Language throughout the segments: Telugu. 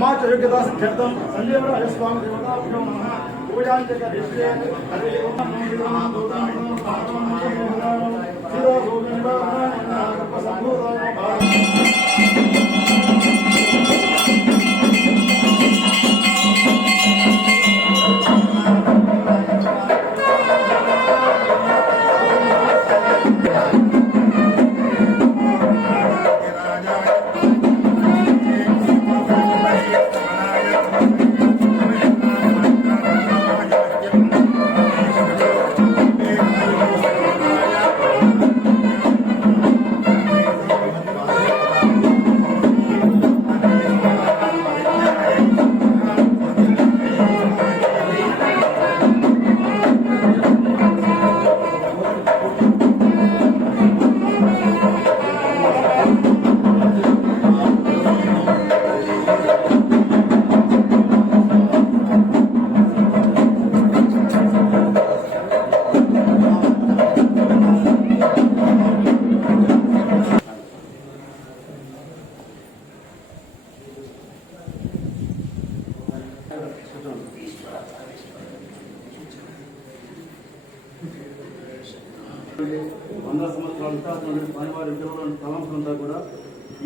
अमाच योग्यता सिद्ध्यर्थम संजीव स्वामी देवता पूजांच करिष्ये हरि ओम नमो दूतं शिरो गोविंद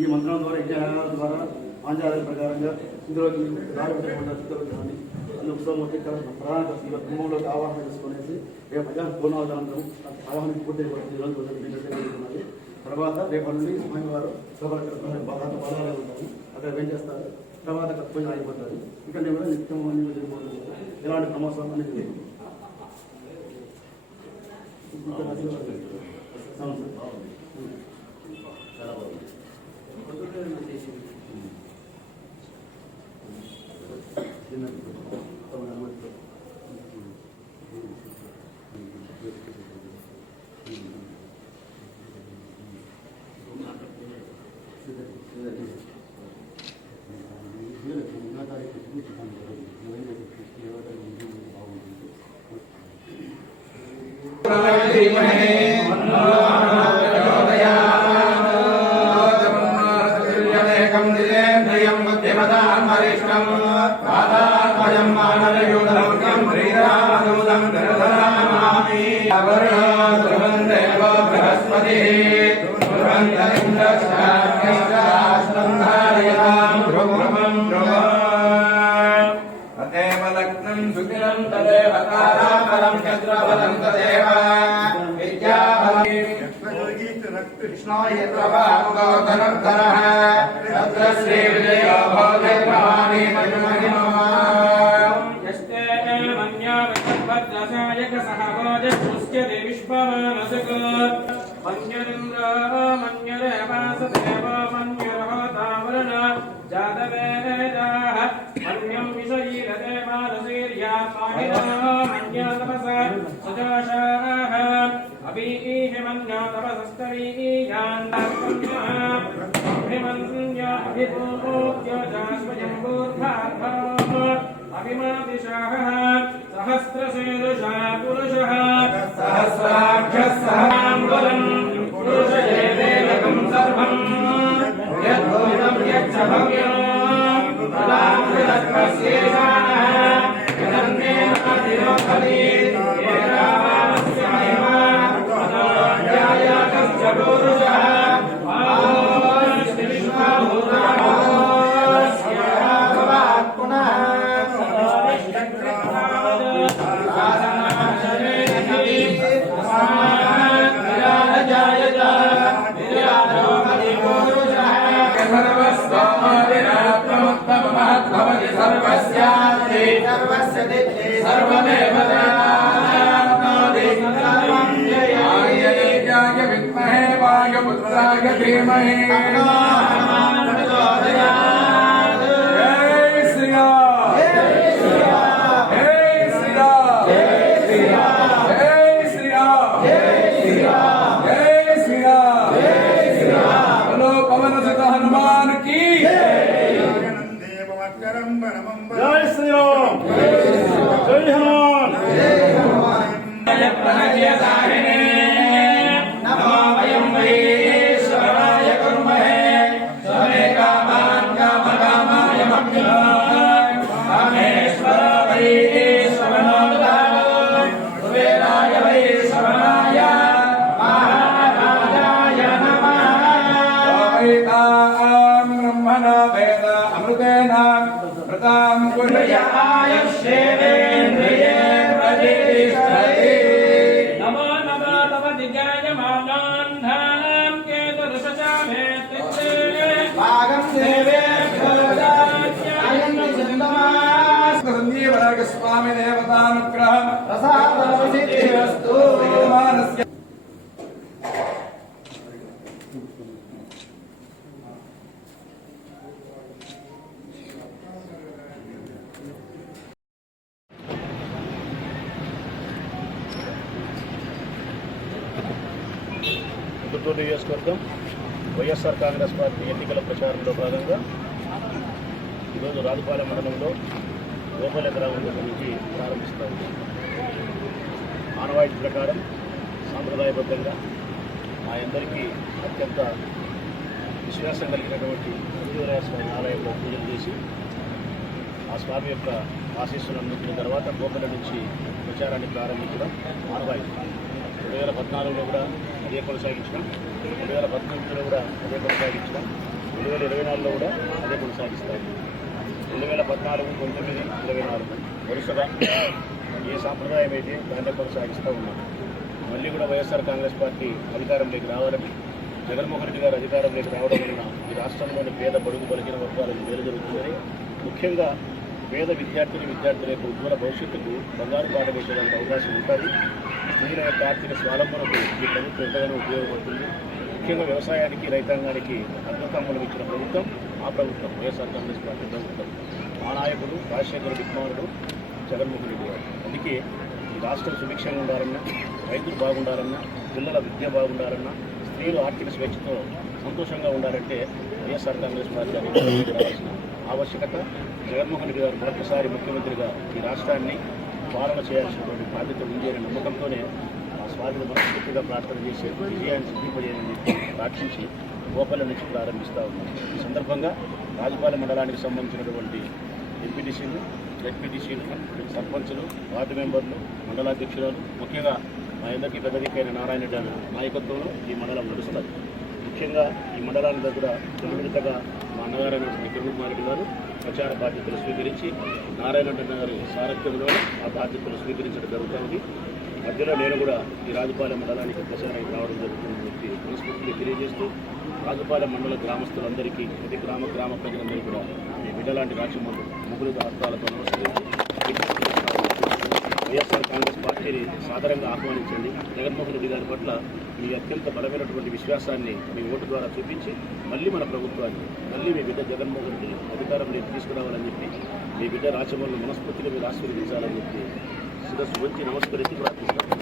ఈ మంత్రం ద్వారా యజ్ఞాల ద్వారా పాంచాల ప్రకారంగా ఇందులోకి అందులో ఉత్సవమూర్తి ప్రధాన కుటుంబంలోకి ఆవాహన చేసుకునేసి రేపు మధ్యాహ్నం పూర్ణావధానంతరం ఆవాహన పూర్తి ఈరోజు జరుగుతున్నది. తర్వాత రేపటి నుండి స్వామివారు బాగా ఉంటారు, అక్కడ ఏం చేస్తారు, తర్వాత పూజ అయిపోతారు. ఇక్కడ కూడా నిత్యం అన్ని జరిగిపోతుంది, ఎలాంటి ప్రమోత్సవం అనేది లేదు. सुमिरं तदेव तारापरं चन्द्रबलं तदेव विद्याबलं कृष्णो यत्र भागो धनुर्धरः तत्र श्रीविजयो भोगिर्भवानी महिमा यस्ते मन्या विद्वद्रसायक सहभोजपुष्यते विश्वमानसक मन्यरिन्द्र मन्यरेवासदेव मन्यरहोतावरण जातवेदाः मन्यं विषयीरते मानसीर्या पाहिनो मन्यतपस सुजाषाः अभीः मन्यो तपसस्तवीयान्नर्पण्यः अभिमन्याभिभूत्यो जास्वजम्बूर्धार्भम् अभिमादिशाहः सहस्रशीर्षः पुरुषः सहस्राक्षः सहस्राम्बुलम् पुरुषयेदेकं सर्वम् यद्भूतं यच्च भव्यम् तदामृतस्येषाणः यदन्नेनादिरोखली एतावानस्य महिमा ततोऽध्यायाकश्च पुरुषः सर्वमेव विद्महे वायुपुत्राय धीमहि जय श्री राम जय श्री राम जय श्री राम जय श्री राम जय श्री राम जय श्री राम जय श्री राम बोलो पवन सुत हनुमान की जय श्री राम जय हनुमान नमो वयं वैश्वराय कुर्महे स्वमे कामान् कामकामाय कामेश्वर वैश्वरो कुबेराय वैश्वराय महाराजाय नमः ब्रह्मणा वेद अमृतेन प्रतां कुर्य आयुष्येवेन्द्रिये प्रतिष्ठते नमो नमो तव दिव्यायमानान्धानां केतुरुषचामेत्तित्ते भागं देवेभ्यो दास्यायं चिन्तमास् सञ्जीवराग स्वामी देवतानुग्रहं प्रसादसिद्धिरस्तु मानस्य గుంటూరు నియోజకవర్గం వైఎస్ఆర్ కాంగ్రెస్ పార్టీ ఎన్నికల ప్రచారంలో భాగంగా ఈరోజు రాజుపాలెం మండలంలో గోపాల గ్రామం నుంచి ప్రారంభిస్తాము. ఆనవాయితీ ప్రకారం సాంప్రదాయబద్ధంగా మా అందరికీ అత్యంత విశ్వాసం కలిగినటువంటి మంజురాయ స్వామి ఆలయంలో పూజలు చేసి ఆ స్వామి యొక్క ఆశీస్సులను అందుకున్న తర్వాత గోపాల నుంచి ప్రచారాన్ని ప్రారంభించడం ఆనవాయితీ. 2014లో కూడా అదే కొనసాగించడం, 2018లో కూడా అదే కొనసాగించడం, 2024లో కూడా అదే కొనసాగిస్తాం. 2014, 19, 24 వరుసగా ఏ సాంప్రదాయం అయితే దాన్ని కొనసాగిస్తూ ఉన్నాం. మళ్ళీ కూడా వైఎస్ఆర్ కాంగ్రెస్ పార్టీ అధికారంలోకి రావాలని, జగన్మోహన్ రెడ్డి గారు అధికారంలోకి రావడం వలన ఈ రాష్ట్రంలోని పేద బడుగు బలిగిన వర్గాలకు మేలు జరుగుతుందని, ముఖ్యంగా పేద విద్యార్థుల యొక్క ఉజ్వల భవిష్యత్తుకు బంగారు పాట వేసేదానికి అవకాశం ఉంటుంది. స్త్రీల యొక్క ఆర్థిక స్వాలంబనకు ఈ ప్రభుత్వం ఎంతగానో ఉపయోగపడుతుంది. ముఖ్యంగా వ్యవసాయానికి, రైతాంగానికి అద్భుతములు ఇచ్చిన ప్రభుత్వం ఆ ప్రభుత్వం వైఎస్ఆర్ కాంగ్రెస్ పార్టీ ప్రభుత్వం. మా నాయకుడు రాజశేఖర విద్యమానుడు జగన్మోహన్ రెడ్డి గారు. అందుకే ఈ రాష్ట్రం సుభిక్షంగా ఉండాలన్నా, రైతులు బాగుండాలన్నా, పిల్లల విద్య బాగుండాలన్నా, స్త్రీలు ఆర్థిక స్వేచ్ఛతో సంతోషంగా ఉండాలంటే వైఎస్ఆర్ కాంగ్రెస్ పార్టీ అధికారంలోకి రావాల్సిన ఆవశ్యకత. జగన్మోహన్ రెడ్డి గారు మరొకసారి ముఖ్యమంత్రిగా ఈ రాష్ట్రాన్ని పాలన చేయాల్సినటువంటి బాధ్యత ఉంది అనే నమ్మకంతోనే ఆ స్వామిని మనస్ఫూర్తిగా ప్రార్థన చేసి విజయాన్ని సిద్ధింపజేయని ప్రార్థించి గోపాల నుంచి ప్రారంభిస్తూ ఉన్నాం. ఈ సందర్భంగా రాజుపాలెం మండలానికి సంబంధించినటువంటి ఎంపీటీసీలు, జెడ్పీటీసీలు, సర్పంచులు, వార్డు మెంబర్లు, మండలాధ్యక్షులు, ముఖ్యంగా మా అందరికీ పెద్ద దిక్కైన నారాయణ రెడ్డి గారు నాయకత్వంలో ఈ మండలం నడుస్తున్నారు. ముఖ్యంగా ఈ మండలాన్ని దగ్గర తొలివిడతగా మా అన్నగారైనటువంటి కిరణ్ కుమార్ రెడ్డి గారు ప్రచార బాధ్యతలు స్వీకరించి నారాయణ గారి సారథ్యంలో ఆ బాధ్యతలు స్వీకరించడం జరుగుతుంది. మధ్యలో నేను కూడా ఈ రాజుపాలెం మండలానికి ప్రచారానికి రావడం జరుగుతుందని చెప్పి మనస్ఫూర్తిగా తెలియజేస్తూ రాజుపాలెం మండల గ్రామస్తులందరికీ ప్రతి గ్రామ ప్రజలందరికీ కూడా మీ బిడ్డలాంటి రాజమౌళి ముగ్గురు హస్తాలతో నమస్కరించి వైఎస్ఆర్ కాంగ్రెస్ పార్టీని సాధారణంగా ఆహ్వానించండి. జగన్మోహన్ రెడ్డి గారి పట్ల మీ అత్యంత బలమైనటువంటి విశ్వాసాన్ని మీ ఓటు ద్వారా చూపించి మళ్ళీ మన ప్రభుత్వాన్ని మళ్ళీ మీ బిడ్డ జగన్మోహన్ రెడ్డి అధికారంలోకి తీసుకురావాలని చెప్పి మీ బిడ్డ రాజమౌళిని మనస్ఫూర్తిగా మీరు ఆశీర్వదించాలని చెప్పి శిరస్సు వచ్చి నమస్కరించి ప్రార్థిస్తాను.